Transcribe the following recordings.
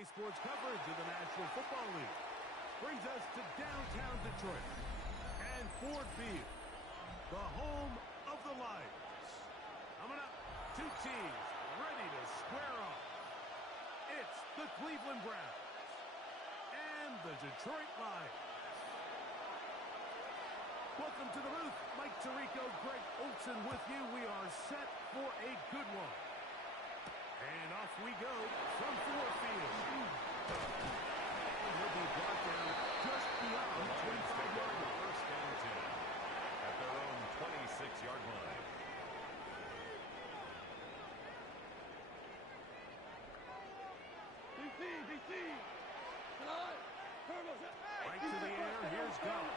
Day sports coverage of the National Football League brings us to downtown Detroit and Ford Field, the home of the Lions. Coming up, two teams ready to square off. It's the Cleveland Browns and the Detroit Lions. Welcome to the booth. Mike Tirico, Greg Olsen with you. We are set for a good one. And off we go from Ford Field. And he'll be brought down just beyond the 25-yard line. First and 10 at their own 26-yard line. Right to the air. Here's Goff.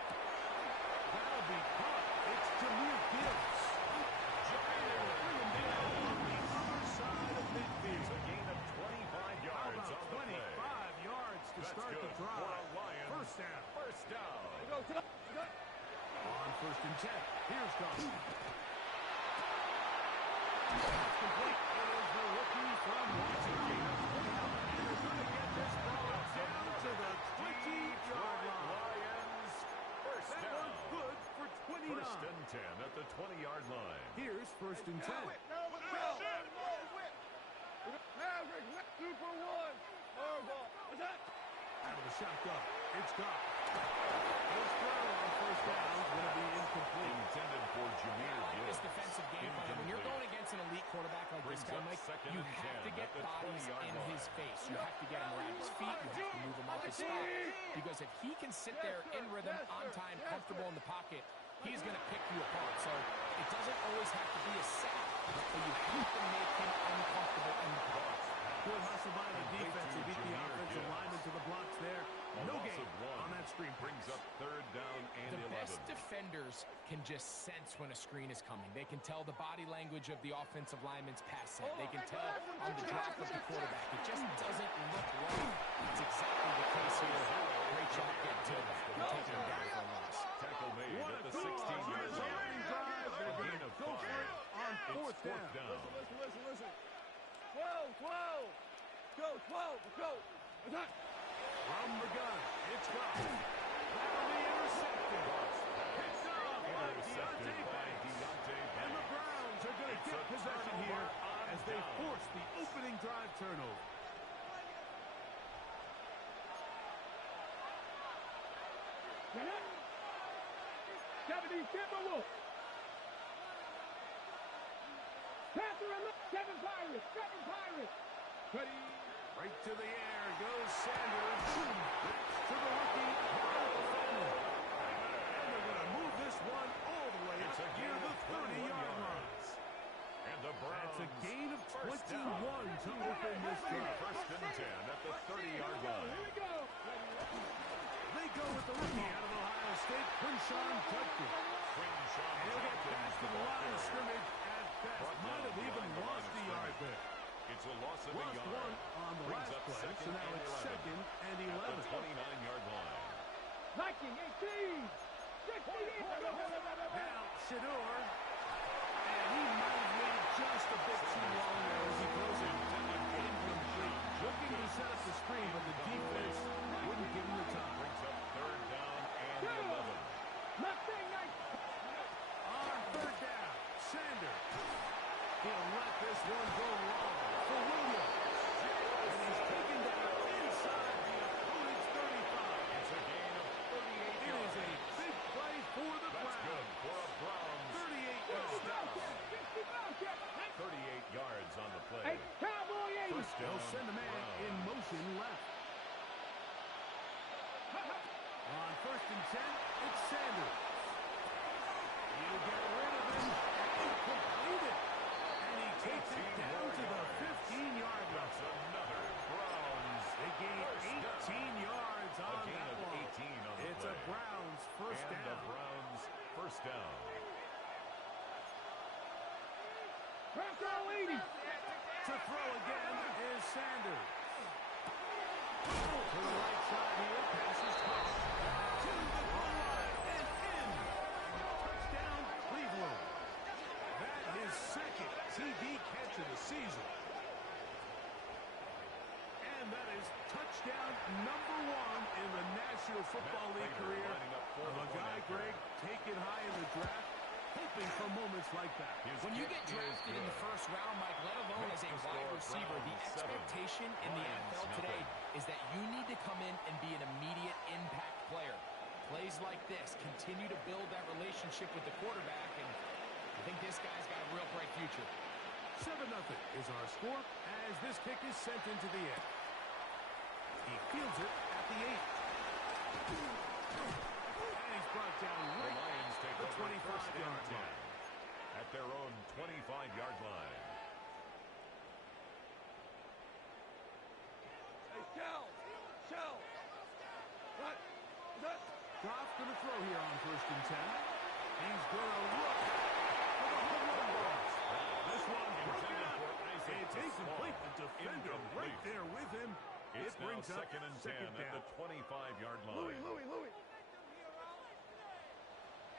That'll be caught. It's Jameer Gibbs. Bring him down on the other side of midfield. It's a gain of 25 yards on the play. 25 yards to start the drive. First down. First down. On first and 10. Here's Goff. That's complete. It is the rookie from Washington. And they're going to get this ball down to the 20-yard line. Lions. First That down. one's good for 29. First and 10 at the 20-yard line. Here's first and 10. Out of the shotgun. It's Goff. His throw on first down is going to be incomplete. Intended for Jameer Gibbs. This defensive game plan, when you're going against an elite quarterback like this guy, Mike, you have to get bodies in his face. You have to get him around his feet. You have to move him off his spot. Because if he can sit there in rhythm, on time, comfortable in the pocket, he's going to pick you apart. So it doesn't always have to be a sack, but you have to make him uncomfortable in the pocket. Good hustle by the defense to beat the offensive lineman to the blocks there. No gain on that screen. Brings up third down and The 11. best defenders can just sense when a screen is coming. They can tell the body language of the offensive lineman's pass set. They can tell on the drop of the quarterback. It just doesn't look right. It's exactly the case here. Great job getting to the back and taking him down for a loss. Tackle made What at a the goal. 16-yard Here's a line. running drive. They're A going gain to of go for 5. it on fourth It's fourth down. down. 12. Go. From the gun, it's Goff. That'll be intercepted. Picked off by Intercepted by Deontay Banks. Deontay And the Banks. Browns are going to It's get a possession turnover here on as they down. force the opening drive turnover. Right to the air goes Sanders. That's to the rookie, Miles Sanders. And they're going to move this one all the way It's up a near gain the of 30-yard 21 line. yards. And the Browns. That's a gain of first 21 down. to open this drive. First and 10 at the 30-yard line. They go with the rookie out of Ohio State, Quinshawn Judkins. Quinshawn He'll get Judkins past the ball line of carrier. scrimmage at best. Brought Might down have even behind the lost line the of yard scrimmage. there. It's a loss of a Lost yard. one on the Brings last up play, second so now and it's 11 second and at 11. the 29-yard line. Now, Shador, and he might have waited just a bit too long there as he throws it incomplete. Looking to set up the screen, but the defense wouldn't give him the time. Brings up third down and 11. On third down, Sanders. He'll let this one go long for Williams. And he's taken down inside the opponent's 35. It's a gain of 38 It yards. is a big play for the That's Browns. good for a Browns 38 yards. 38 yards on the play. First down, They'll send a man Browns. in motion left. On first and 10, it's Sanders. He'll get rid of him and complete it. And he takes it down to the 15-yard line. That's another Browns. They gain First down. 18 yards A on gain that of one. 18 on the It's play. a Browns first And the down. Browns first down. To throw again is Sanders. To the right side here, passes caught. To the goal line and in. Touchdown, Cleveland. That is second TD catch of the season. And that is touchdown number 1 in the National Football League career of a guy, Greg, taken high in the draft, hoping for moments like that. When you get drafted in the first round, Mike, let alone as a wide receiver, the expectation in the NFL today is that you need to come in and be an immediate impact player. Plays like this continue to build that relationship with the quarterback, and I think this guy's got a real bright future. 7-0 is our score as this kick is sent into the air. He fields it at the 8. And he's brought down right at the 25-yard line. At their own 25-yard line. Hey, Shell. What? Goff's going to throw here on 1st and 10. He's going to look for the home run ball. This one broken up. It's incomplete. The defender right there with him. It brings up 2nd and 10 at the 25-yard line. Louis.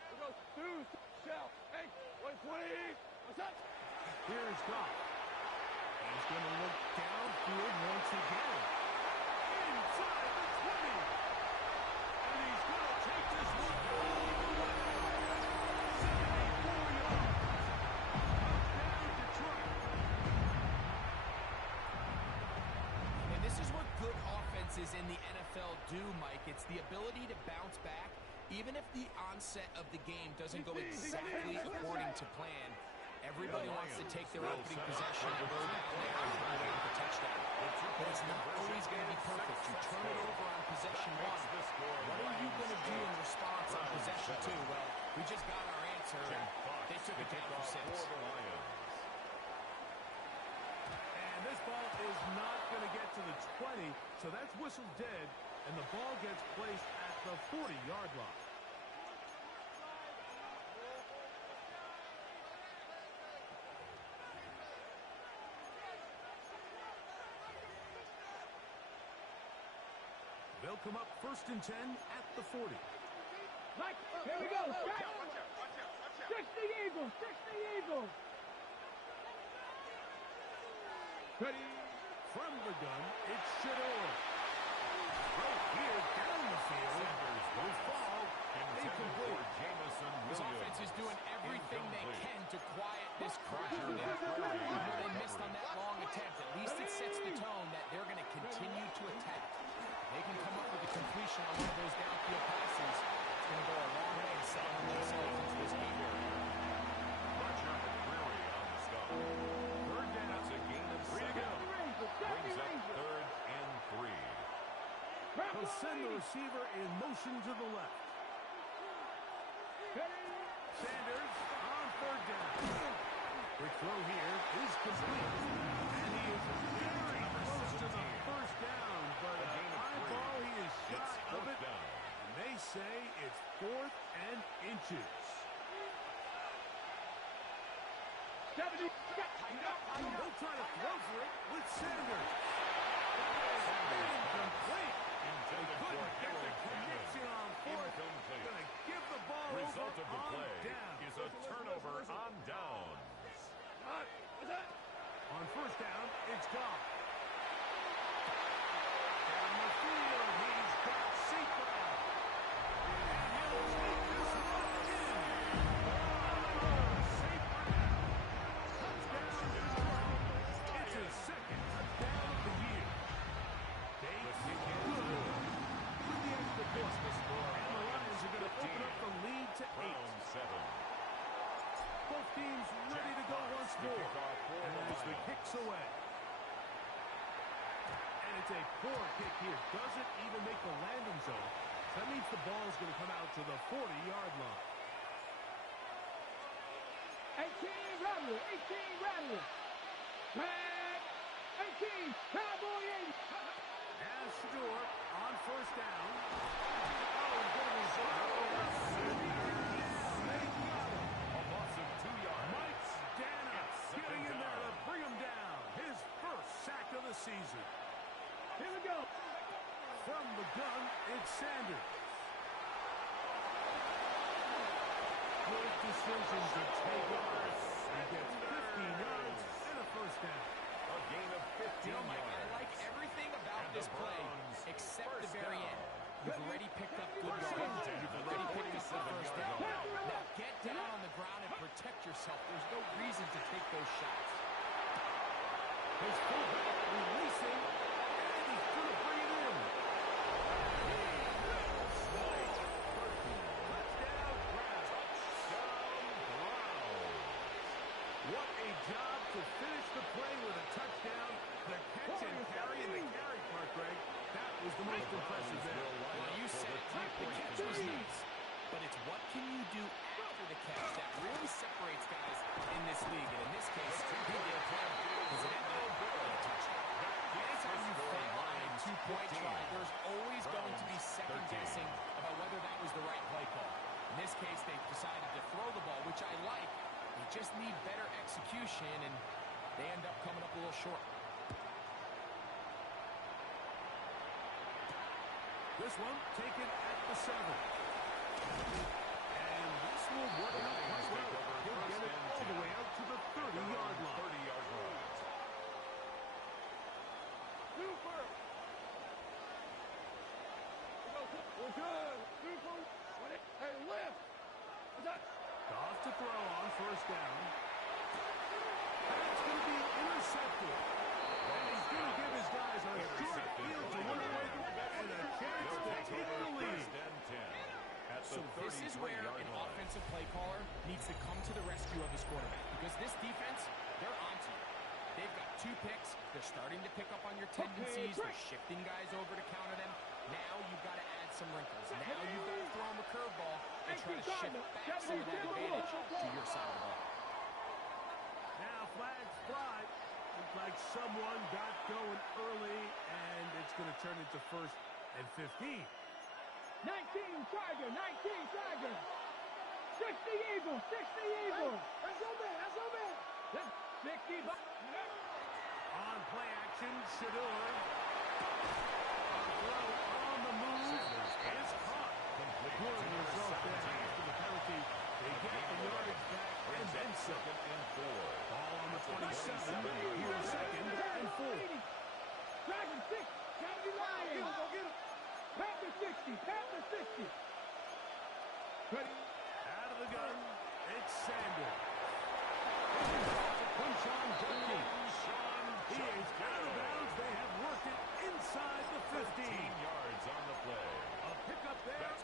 Here goes Deuce. Shell. Hey, 120. What's up? Here's Goff. He's going to look downfield once again. Inside the 20. And he's going to take this one all the way. 74 yards. Touchdown, Detroit. And this is what good offenses in the NFL do, Mike. It's the ability to bounce back, even if the onset of the game doesn't go exactly according to plan. Everybody wants to take their opening possession and go down there and run away with a touchdown. But it's not always going to be perfect. You turn it over on possession 1. What are you going to do in response on possession 2? Well, we just got our answer, and they took it down for 6. And this ball is not going to get to the 20, so that's whistled dead, and the ball gets placed at the 40-yard line. They'll come up 1st and 10 at the 40. Mike, here we go. Watch out. 60 Eagles. Ready. From the gun, it's Shador. Right here, down the field. Will fall. Incomplete. This offense is doing everything they can to quiet this crowd. They missed on that long attempt. At least it sets the tone that they're going to continue to attack. They can come up with a completion on one of those downfield passes. It's going to go a long way in setting themselves into this game here. Roger McCreary on the stop. 3rd down. That's a gain of 7. Brings up 3rd and 3. He'll send the receiver in motion to the left. Sanders on 3rd down. The throw here is complete. And he is very close to the 1st down, but a high ball, he is shy of it. And they say it's 4th and inches. 70. They'll try to throw for it with Sanders. Incomplete. They couldn't get the connection on 4th. Going to give the ball Result over of the on play down. is a turnover on downs. On 1st down, it's Goff. Down the field, he's got Seatbelt. And he'll take this one in. St. Brown. Touchdown, Detroit. It's his 2nd touchdown of the year. They kick it good with the extra point. And the Lions are going to open up the lead to 8. Both teams ready to go once more. As the kick's away. And it's a poor kick here. Doesn't even make the landing zone. That means the ball's going to come out to the 40-yard line. 18 Rattler. Tag. 18. Cowboy 8. As Shador on 1st down. Oh, he's going to be shot over. They got him. A loss of 2 yards. Mike Dana getting in there to bring him down. His 1st sack of the season. Here we go. From the gun, it's Sanders. Good decision to take off. He gets 15 yards and a 1st down. A gain of 15 Mike, I yards. like everything about this play, except the very end. You've already picked up good yards. You've already picked up the first down. Now get down on the ground and protect yourself. There's no reason to take those shots. His fullback releasing, and he's going to bring it in. Touchdown, Browns. What a job to finish the play with a touchdown. The catch and carry and the carry part, Greg. That was the most impressive there. Well, you said it. The catch was nice. But it's what can you do after the catch that really separates guys in this league. And in this case, he did a play because it ended up with a touchdown. Anytime you fail on a two-point try, there's always going to be second-guessing about whether that was the right play call. In this case, they decided to throw the ball, which I like. They just need better execution, and they end up coming up a little short. This one taken at the 7. And this will work out quite well. He'll get it all the way out to the 30-yard line. 30-yard line. Super. We're good. Super. Hey, lift. Off to throw on first down. And it's going to be intercepted. And he's going to give his guys a short field to work with and a chance to take the lead. So this is where an offensive play caller needs to come to the rescue of his quarterback. Because this defense, they're onto you. They've got 2 picks. They're starting to pick up on your tendencies. They're shifting guys over to counter them. Now you've got to add some wrinkles. Now you've got to throw him a curveball and try to shift back some of that advantage to your side of the ball. Now flags fly. Looks like someone got going early, and it's going to turn into 1st and 15. 19 Tiger, 19 Tiger. 60 Eagle, 60 Eagle. That's your man, that's your man. 60. On play action, Shador. On throw, on the move, is caught. Good result there after the penalty. They get the yardage back and then second and 4. Ball on the 27. Here's 2nd and 4. Dragon 6, County Lions. Go get him. Panther 60, Panther 60. Ready? Out of the gun, it's Sanders. Quinshon Judkins. He is out of bounds. They have worked it inside the 15. 15 yards on the play. A pickup there of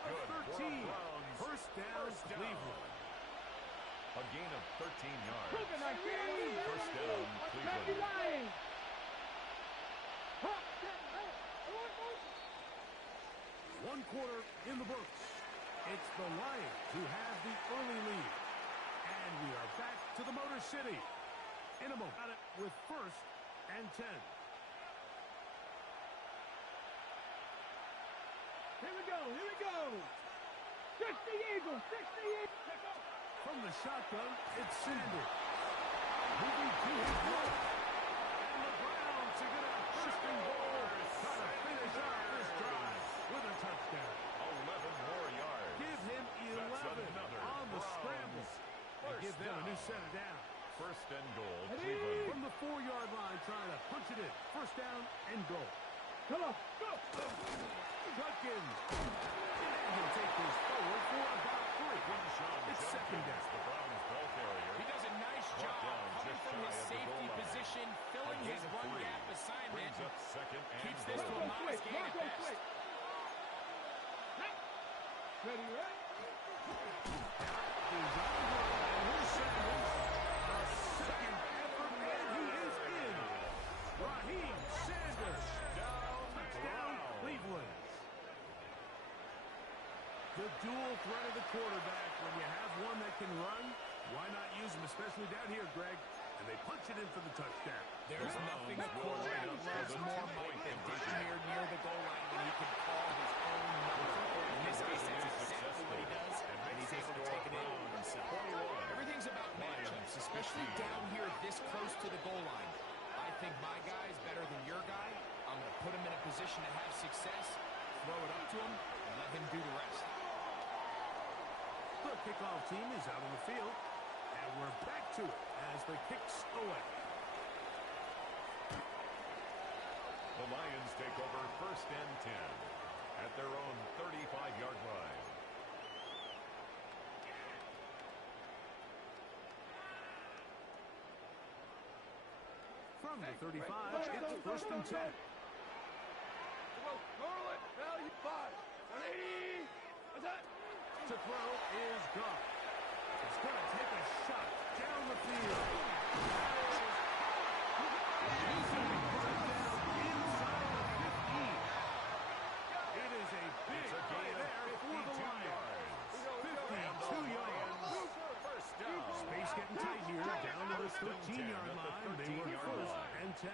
13. First down, Cleveland. A gain of 13 yards. First down, County Cleveland. Lions. 1 quarter in the books. It's the Lions who have the early lead. And we are back to the Motor City. In a moment, got it with 1st and 10. Here we go, here we go. 60 Eagles, 60 Eagles. From the shotgun, it's Sanders. Moving to his right. And the Browns are going to have 1st and goal. Trying to finish off this drive with a touchdown. 11 more yards. Give him 11 on the scramble. And give them a new set of down. 1st and goal, Cleveland. From the 4-yard line, trying to punch it in. 1st down and goal. Come on, go. Judkins. And he'll take this forward for about 3. It's 2nd down. The Browns ball carrier. He does a nice job coming from his safety position, filling his run gap assignment. Brings up 2nd and Keeps this to a modest gain at best. Ready, right? He's on the run, and here's Sanders. A 2nd effort, and he is in. Raheem Sanders. Touchdown, Cleveland. The dual threat of the quarterback. When you have one that can run, why not use him, especially down here, Greg? And they punch it in for the touchdown. There's nothing a quarterback loves more than getting here near the goal line when he can call his own number. In this case, that's exactly what he does, and he's able to take it in himself. Everything's about matchups, especially down here this close to the goal line. I think my guy is better than your guy. I'm going to put him in a position to have success, throw it up to him, and let him do the rest. The kickoff team is out on the field, and we're back to it as the kicks away. The Lions take over 1st and 10 at their own 35-yard line. From the 35, it's 1st and 10. To throw is gone. He's going to take a shot down the field. He's going to be brought down inside the 15. It is a big play there for the Lions. 52 yards. First down. Space getting tight here. Down to the 13-yard line. They were 1st and 10.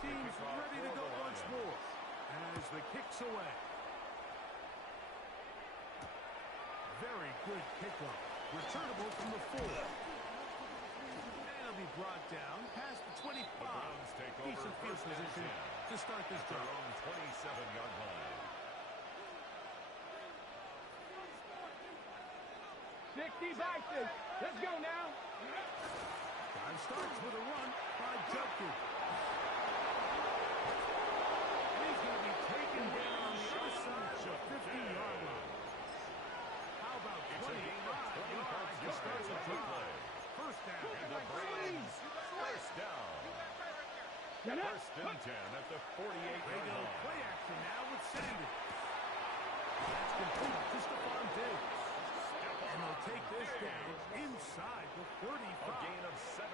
Teams ready to go once more as the kick's away. Very good kickoff. Returnable from the 4. And it'll be brought down past the 25. Decent field position to start this drive. On 27-yard line. 60 boxes. Let's go now. Drive starts with a run by Judkins. He's going to be taken down on the other side of the 50-yard line. How about 25 yards to start the drive? First down. And the Browns, first down. 1st and 10 at the 48-yard line. Play action now with Sanders. That's complete to Stephon Diggs. And they'll take this down inside the 35. A gain of 17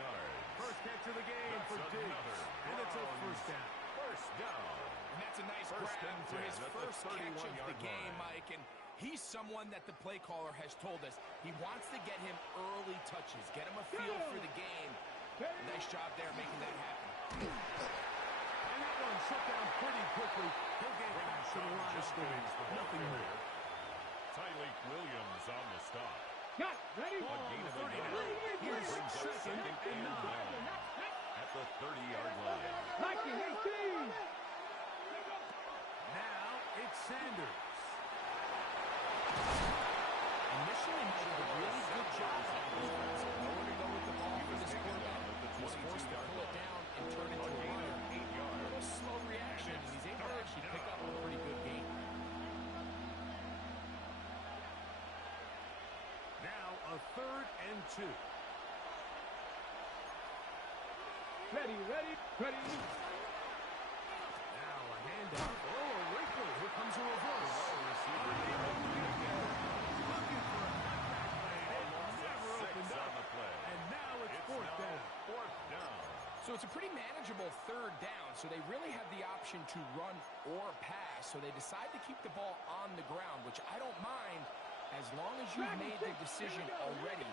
yards. First catch of the game for Diggs. And it's a first down. First down. And that's a nice grab for his first catch of the game, Mike. And he's someone that the play caller has told us he wants to get him early touches, get him a feel for the game. Nice job there making that happen. And that one shut down pretty quickly. He'll get back to the line of scrimmage. Nothing more. Tyleek Williams on the stop. Got ready. A gain of a yard. Here's Brings up 2nd and 9. at the 30-yard line. Lucky 18. Now it's Sanders. Initially made a really good job on defense. Nowhere to go with the ball for this quarterback. He's forced to pull it down and turn it to a run. A little slow reaction, and he's able to actually pick up a pretty good gain. Now a 3rd and 2. Ready. Now a handoff. Oh, a wrinkle. Here comes a reverse. Looking for a cutback lane. It never opened up. And now it's 4th down. So it's a pretty manageable 3rd down, so they really have the option to run or pass, so they decide to keep the ball on the ground, which I don't mind as long as you've made the decision already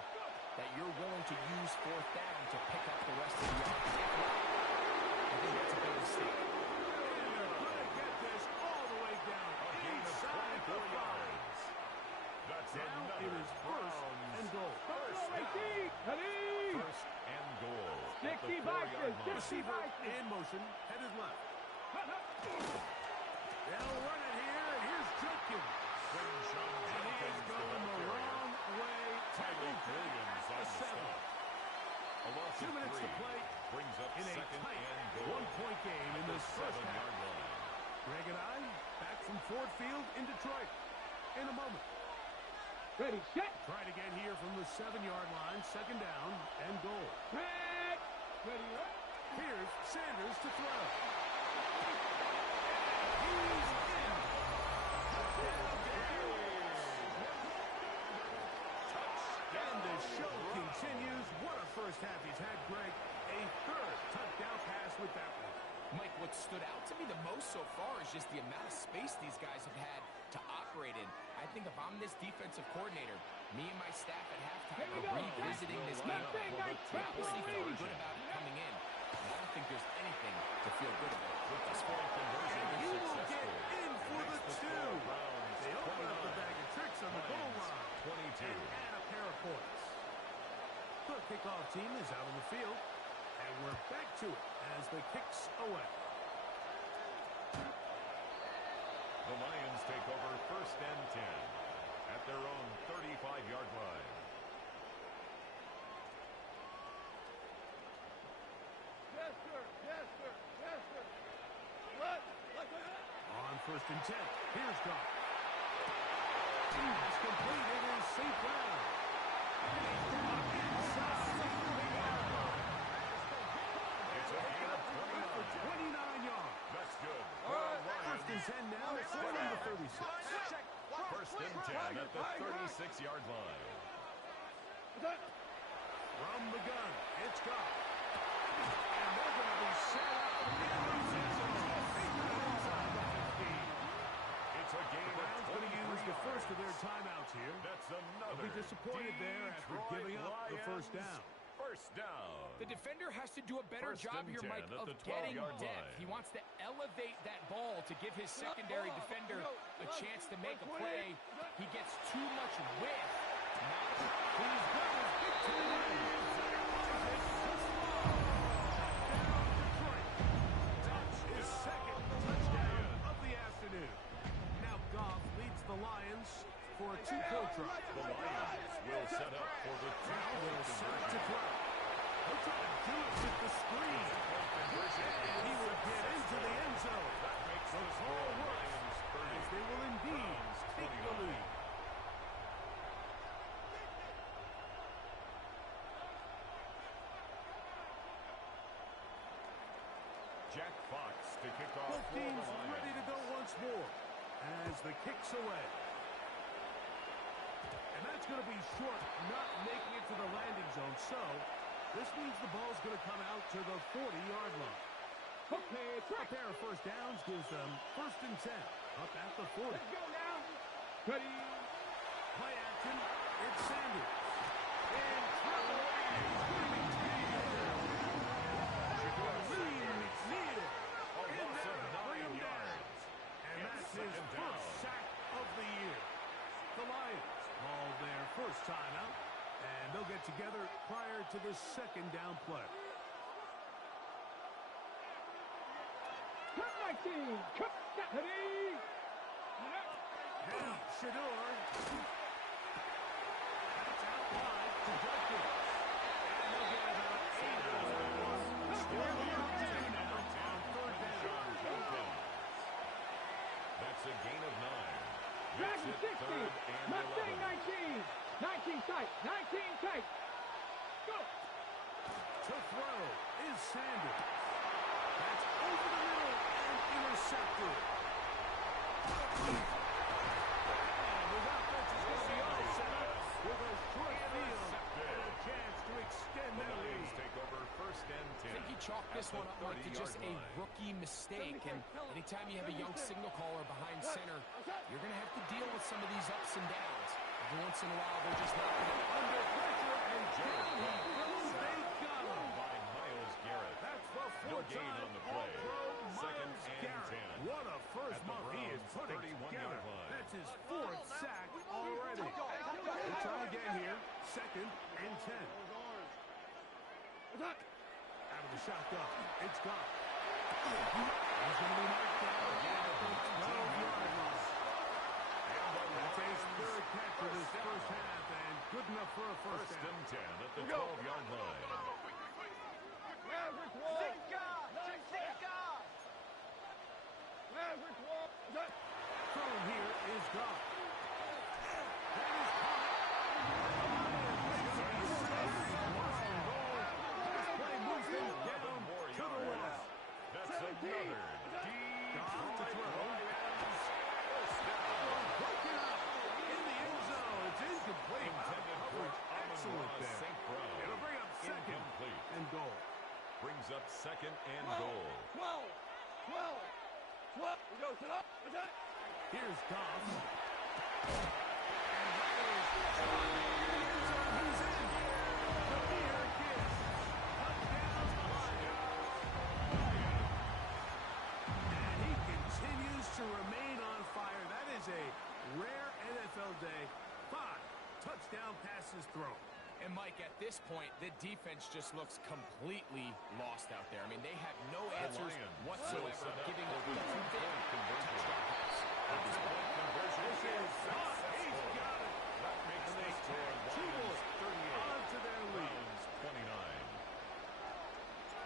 that you're willing to use 4th down to pick up the rest of the yards. I think that's a big mistake. And they're going to get this all the way down inside the 5. That's now it is 1st and goal. First and goal. 60 boxes. Receiver in motion, headed left. They'll run it here, and here's Judkins. And he is going the wrong way. Tyleek Williams on the 7. stop. A loss 2 of minutes 3 to play brings up in a 2nd tight and goal. 1-point game in this first half. 7-yard line. Greg and I back from Ford Field in Detroit in a moment. Ready, set. Try to get here from the 7-yard line, 2nd down and goal. Ready, up. Here's Sanders to throw. He's in. And the show continues. What a first half he's had, Greg. A 3rd touchdown pass with that one. Mike, what stood out to me the most so far is just the amount of space these guys have had to operate in. I think if I'm this defensive coordinator, me and my staff at halftime are revisiting this game. We obviously felt good about it coming in. I don't think there's anything to feel good about. With this point conversion And he is will get successful. in for the kickoff team is out on the field. And we're back to it as the kick's away. The Lions take over 1st and 10 at their own 35-yard line. Yes, sir. Yes, sir. Yes, sir. What? On 1st and 10, here's Goff. Pass completed is St. Brown. It's a gain of 29 yards. That's good. First and 10 now, from the 36. 1st and 10 at the 36-yard line. From the gun, it's Goff. And they're going to be set up in the inside the 15. It's a gain of Brown's going to use the 23 first of their yards. timeouts here. That's They'll another be disappointed there after Detroit giving up the first Lions down. First down. The defender has to do a better 1st job and here, 10 Mike, at of the getting 12-yard depth. line. He wants to elevate that ball to give his secondary defender a chance to make a play. He gets too much width. He's got his big time. That's his second touchdown of the afternoon. Now Goff leads the Lions for a two-point try. The Lions will set up for the Will two-point set to conversion. throw. He'll try to do it with the screen. And he will get into the end zone. That makes The the call score works, Lions 30. as they will indeed take the lead. Jack Fox to kick off Both for the teams Lions. ready to go once more as the kick's away. And that's going to be short, not making it to the landing zone. So this means the ball's going to come out to the 40-yard line. Okay, A pair of first downs gives them 1st and 10 up at the 40. let's go now. Ready. Play action. It's Sanders. In trouble. Shaquille McNeil. In there to bring him down. And that's his first sack of the year. The Lions call their first timeout, and they'll get together prior to the second down play. Cut 19. Cut. Ready. Now, Shador. That's out wide to Jenkins. And they'll get about 8 out of that one. Still number 2 now on 3rd down. That's a gain of 9. Dragon Makes it 60. 3rd and Mustang 11. 19. 19 tight. 19 tight. Go. To throw is Sanders. That's over the middle and intercepted. And his offense is going to be all set up with a short field and a chance to extend The their Lions lead. take over 1st and 10. I think he chalked this at one the up like to just a 30-yard line. rookie mistake. And anytime you have a young signal caller behind center, you're going to have to deal with some of these ups and downs. Every once in a while, they're just not going to. Under pressure, and down he goes. They got him. By Myles Garrett. That's the No fourth gain time on the play. All-Pro 2nd Myles and Garrett. 10. What a first At the month he is Browns' putting 31-yard together. line. That's his 4th sack already. We'll try again here. 2nd and 10. Out of the shotgun. It's Goff. He's going to be knocked down at the 12-yard line. That's his 3rd catch of this first half, and good enough for a first 1st down. and 10 at the 12-yard line. Maverick wall. Maverick wall. Thrown here is Goff. That is caught. This play moves them down More to the yards. wall. That's another Goff to throw. Lions first down. Broken up in the end zone. It's incomplete. Intended for Coverage excellent Amon-Ra there. St. Brown. It'll bring up 2nd Incomplete. and goal. Brings up 2nd and goal. 12. We go to the. Here's Goff. And that is he's in. The beer kiss. Touchdown Lions. And he continues to remain on fire. That is a rare NFL day. 5 touchdown passes thrown. And, Mike, at this point, the defense just looks completely lost out there. I mean, they have no answers whatsoever, giving up the fifth touchdown pass. He's got it. That makes the score Lions 38. On to their lead. Browns 29.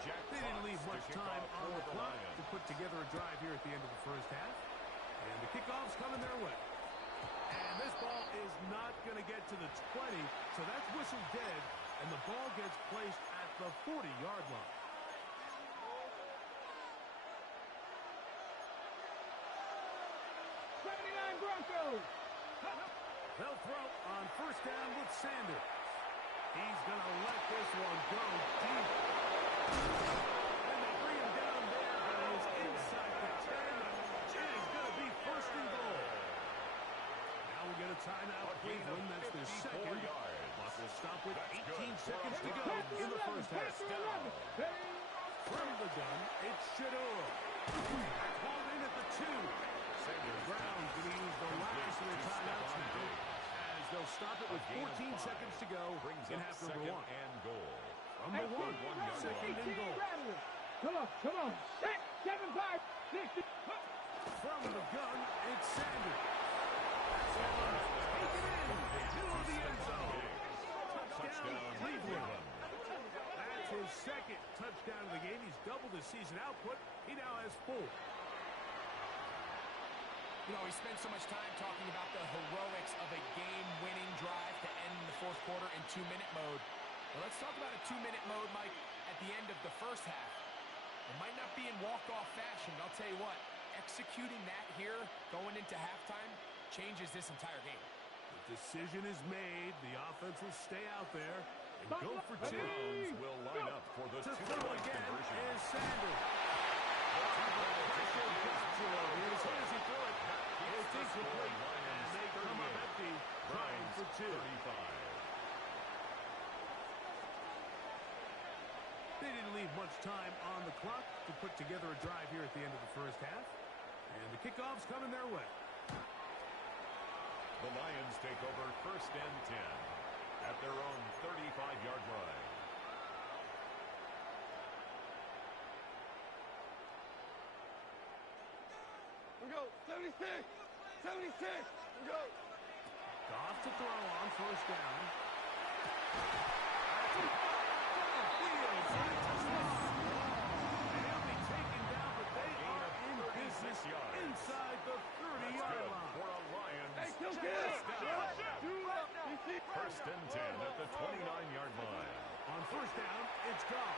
Jack They didn't leave much time on the clock Lions. to put together a drive here at the end of the first half. And the kickoff's coming their way. And this ball is not going to get to the 20, so that's whistled dead, and the ball gets placed at the 40-yard line. Broncos. They'll throw on first down with Sanders. He's going to let this one go deep. And they bring him down there, but he's inside the 10. It is going to be first and goal. Now we'll get a timeout. Cleveland, that's their second. Clock will stop with 18 seconds to go in the first half. From the gun, it's Shador. Called in at the 2. The Browns going to use the last of their timeouts now, as they'll stop it with 14 seconds to go in half number 1. And goal. From the 1, second and goal. Come on. 7-5. 60. From the gun, it's Sanders. Take it in. Middle of the end zone. Touchdown, Cleveland. That's his second touchdown of the game. He's doubled his season output. He now has 4. You know, we spent so much time talking about the heroics of a game-winning drive to end the fourth quarter in 2-minute mode. Well, let's talk about a 2-minute mode, Mike, at the end of the first half. It might not be in walk-off fashion, but I'll tell you what, executing that here, going into halftime, changes this entire game. The decision is made. The offense will stay out there and go for 2. Browns will line up for the To throw two-point again conversion. is Sanders. Pressure capture. As soon as he threw it, it's incomplete. And they come up empty, trying for 2. 35. They didn't leave much time on the clock to put together a drive here at the end of the first half. And the kickoff's coming their way. The Lions take over first and 10 at their own 35-yard line. We go. 76. 76. We go. Goff to throw on first down. They'll be taken down, but they are in business inside the 30-yard line. For a Lions Hey, still first good. down. First and 10 at the 29-yard line. On first down, it's Goff.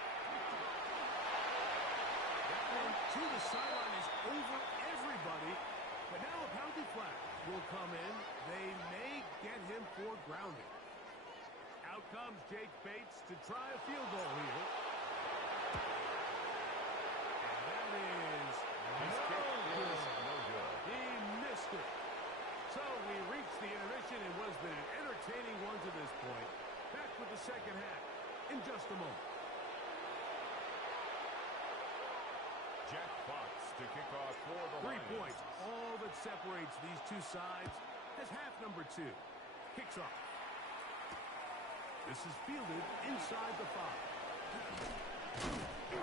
That one to the sideline is over everybody. But now a penalty flag will come in. They may get him for grounding. Out comes Jake Bates to try a field goal here. And that is no good. He missed it. So we reached the intermission. It was been an entertaining one to this point. Back with the second half in just a moment. Jack Fox to kick off for the 3 Lions. points. All that separates these two sides as half number 2 kicks off. This is fielded inside the 5.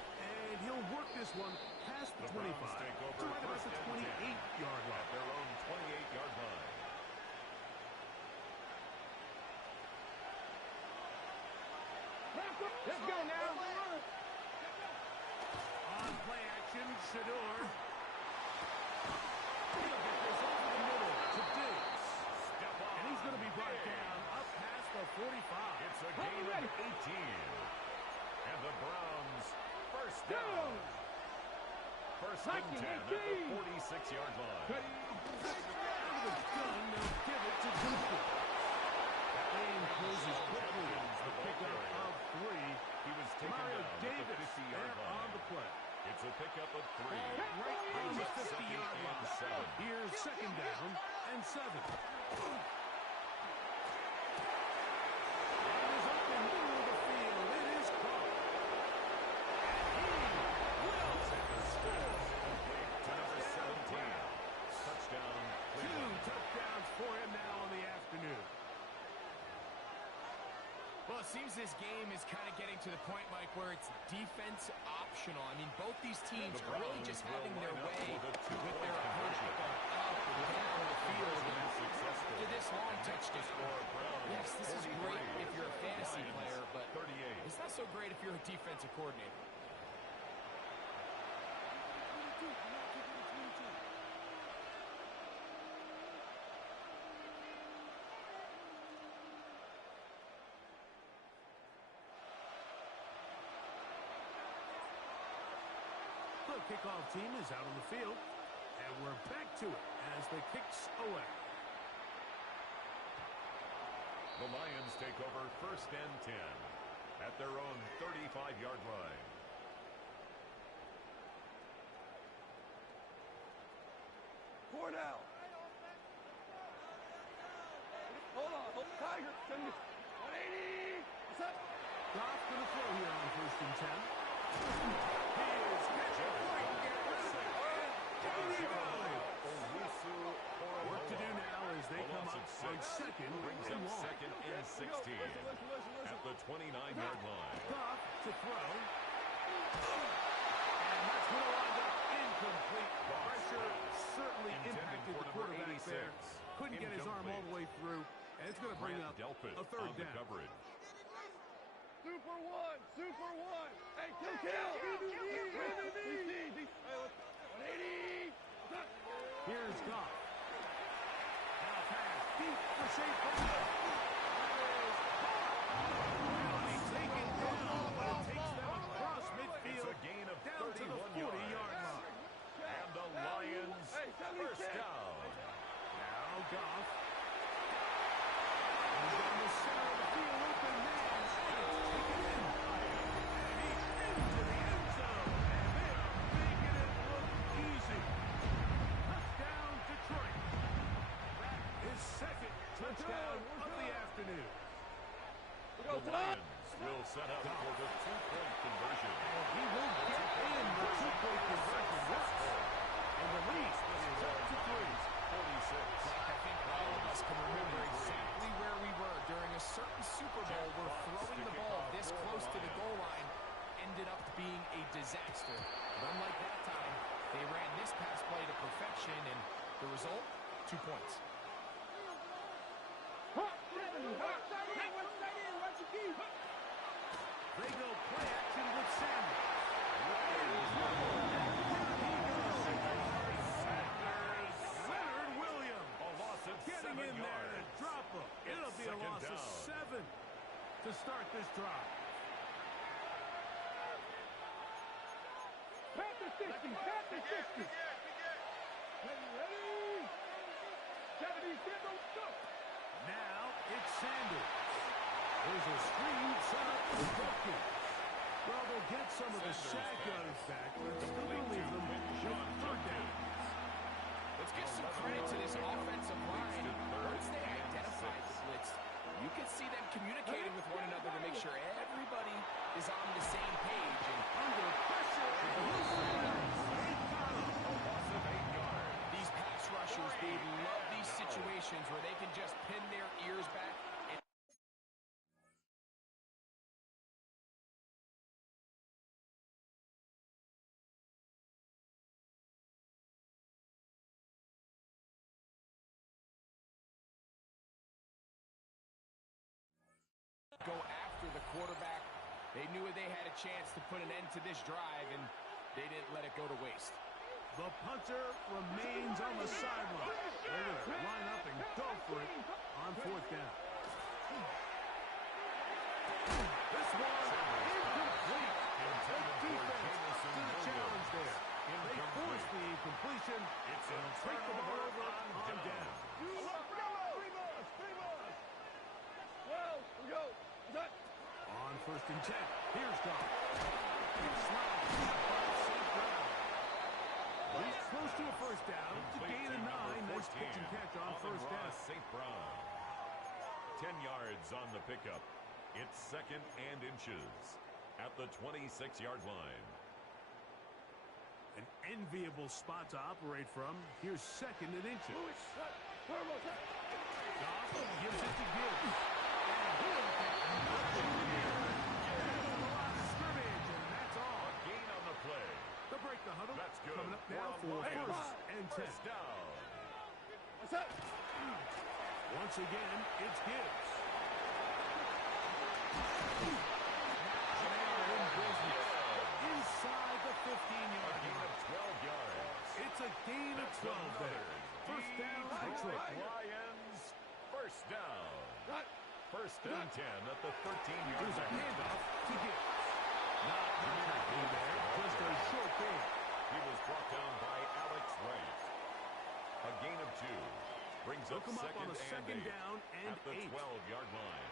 And he'll work this one past the 25 to right about the 28-yard line. At their own 28-yard line. Let's go now. On play action, Shador. He'll get this over the middle to Diggs. And he's going to be brought down up past the 45. It's a gain of 18. And the Browns first down. First and 10 at the 46-yard line. Out of the gun, they'll give it to Cooper. That lane closes quickly. The pickup of 3. He was taken Mario down Davis at the 50-yard there line. on the play. It's a pickup of 3. Right on the Second 50-yard and line. 7. Here's second down and 7. It is up the middle of the field. It is caught. And he will take a score. To number 17. Touchdown. 2 Cleveland. touchdowns for him now in the afternoon. Well, seems this game is kind of getting to the point, Mike, where it's defense optional. I mean, both these teams are really just having their way with their opponent up and down the field. To this long touchdown. Yes, this is great if you're a fantasy player, but it's not so great if you're a defensive coordinator. The kickoff team is out on the field, and we're back to it as the kick's away. The Lions take over 1st and 10 at their own 35-yard line. Cornell. Hold on. Tiger. 180. What's up? Goff going to throw here on 1st and 10. He is catching point. Work to do now as they come up on 2nd and long. 2nd and 16 at the 29-yard line. Goff to throw. And that's going to wind up incomplete. Pressure certainly impacted the quarterback there. Couldn't get his arm all the way through. And it's going to bring up a 3rd down. Coverage. Super one. Hey, kill. 180. Here's Goff. Now pass deep for safety. He's taken down, but it takes them across midfield. It's a gain of down to the 40-yard line. And the Lions 1st down. Now Goff. He's down the center of the field, open man. And it's taken in. And he's into the end zone. And they are making it look easy. Touchdown, Detroit. That is 2nd touchdown of the afternoon. The Lions will set up for the 2-point conversion. He will get in the 2-point conversion once. And the lead is up to 3. 46. I think all of us can remember exactly where we were during a certain Super Bowl where throwing the ball this close to the goal line ended up being a disaster. But unlike that time, they ran this pass play to perfection, and the result, 2 points. They go play action with Sanders. Leonard Williams. A loss of Getting 7 in there yards. to drop him. It'll be a loss of 7 to start this drive. Panther 60. Ready? 70, go. Now it's Sanders. There's a screen set up for Dawkins. Well, they'll get some of the sack yards back, but still going to leave them with 3rd down. Let's give some credit to this offensive line. Once they identified the blitz, you can see them communicating with one another to make sure everybody is on the same page. And Under pressure, these pass rushers, they love these situations where they can just pin their ears back. Go after the quarterback. They knew they had a chance to put an end to this drive, and they didn't let it go to waste. the punter remains on the sideline. They're going to line up and go for it on 4th down. This one incomplete. The defense to the challenge there. They force the incompletion. It'll take the ball over on down. On 1st and 10, here's Goff. It's slapped by St. Brown. He's close to a 1st down. To gain a 9. Nice pitch and catch on 1st down. St. Brown. 10 yards on the pickup. It's 2nd and inches at the 26-yard line. An enviable spot to operate from. Here's 2nd and inches. Goff gives it to Gibbs. And Scrimmage, and that's all. A gain on the play. They'll break the huddle. That's good. Coming up now for first and 10. First down. What's up? Once again, it's Gibbs. Inside the 15-yard gain line. of 12 yards. It's a gain of 12 there. First down, Detroit. Lions, first down. First and 10 at the 13-yard Here's a line. handoff to Gibbs. Not in there, just a short gain. He was brought down by Alex Wright. A gain of 2. Brings up Look him up on a second and 8 down and at the 8. 12-yard line.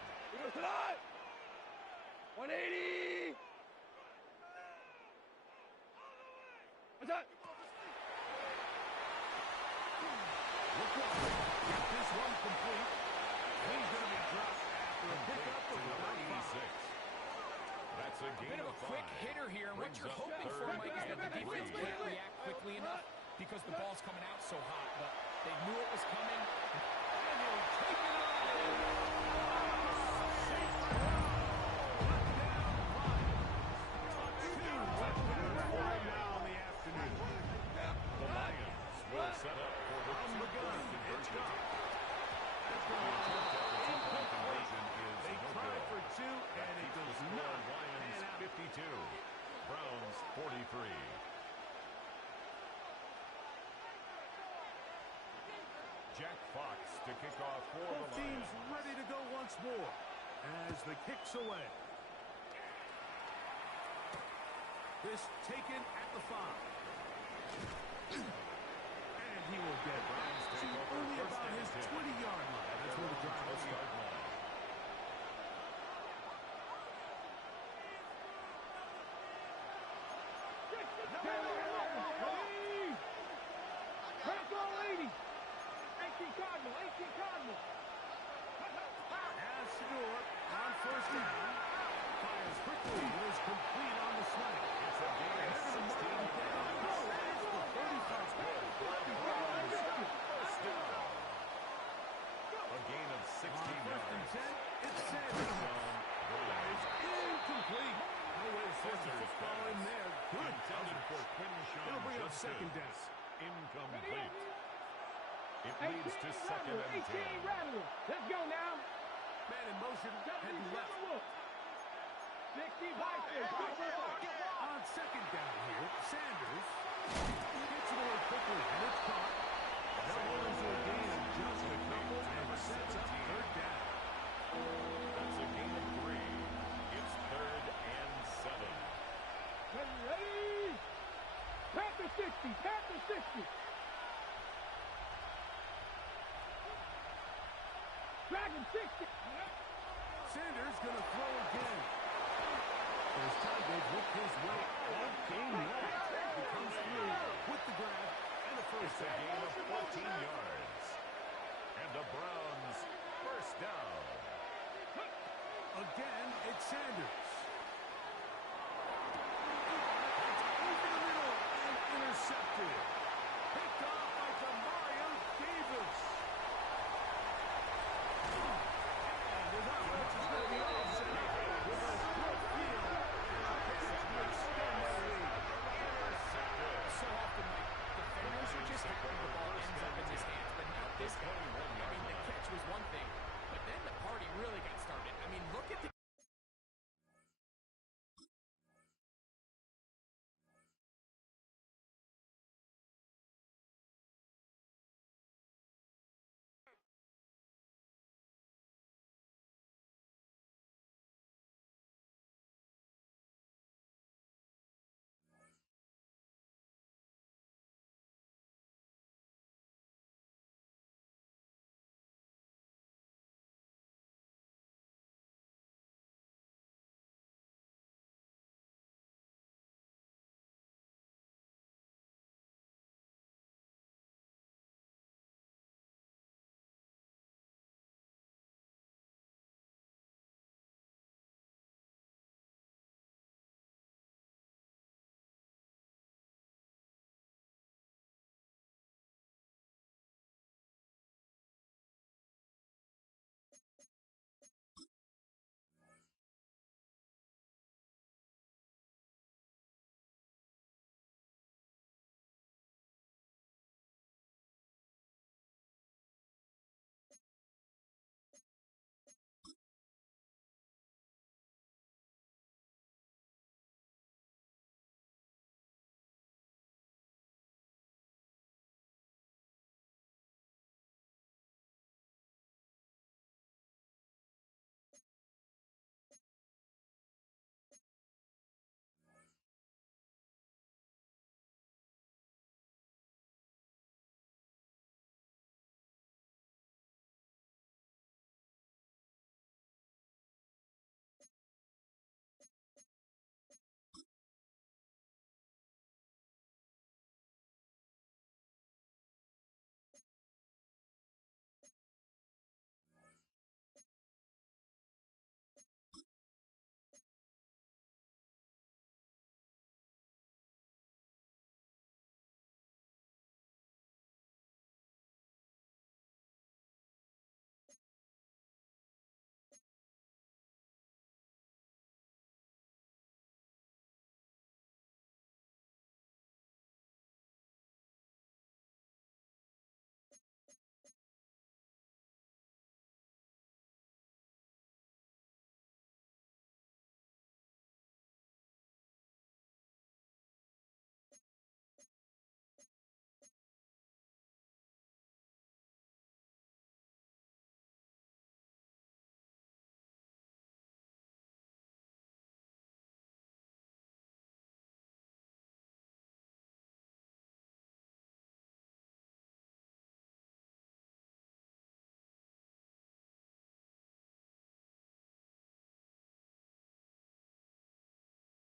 180. What's up? Look out. Get this one complete. He's going to be dropped after a pickup of about 86. That's a gain Bit of a quick hitter here, and what Brings you're up hoping third for, Mike, is that the and defense 3. can't react quickly enough because the ball's coming out so hot. But they knew it was coming, and they'll take it on. The Lions will set up for the two-point conversion. They tried for 2, and it does not Lions 52, Browns 43. Jack Fox to kick off for the Both teams Lions. ready to go once more as the kick's away. This taken at the 5. And he will get to only about his 20-yard line. That's where the drive will start. As Shador on first down, fires quickly. It is complete on the slant. It's a gain of 16 yards. That's the 35. First down. A gain of 16 First and yards. 10, it's Sanders. That is incomplete. No way to force the football in there. Good Intended for coverage. Quinshawn It'll bring up Justice. second down. Incomplete. It leads to second and 10. Let's go now. Man in motion, heading left. 65. On second down here, Sanders gets it away quickly, and it's caught. That will into a gain of just a couple, and sets up third down. That's a gain of 3. It's third and 7. Ready? Panther 60. Panther 60. Dragon 60. Sanders going to throw again. As Tigers work his way all game long. He comes through with the grab and the first It's a down. gain of 14 yards.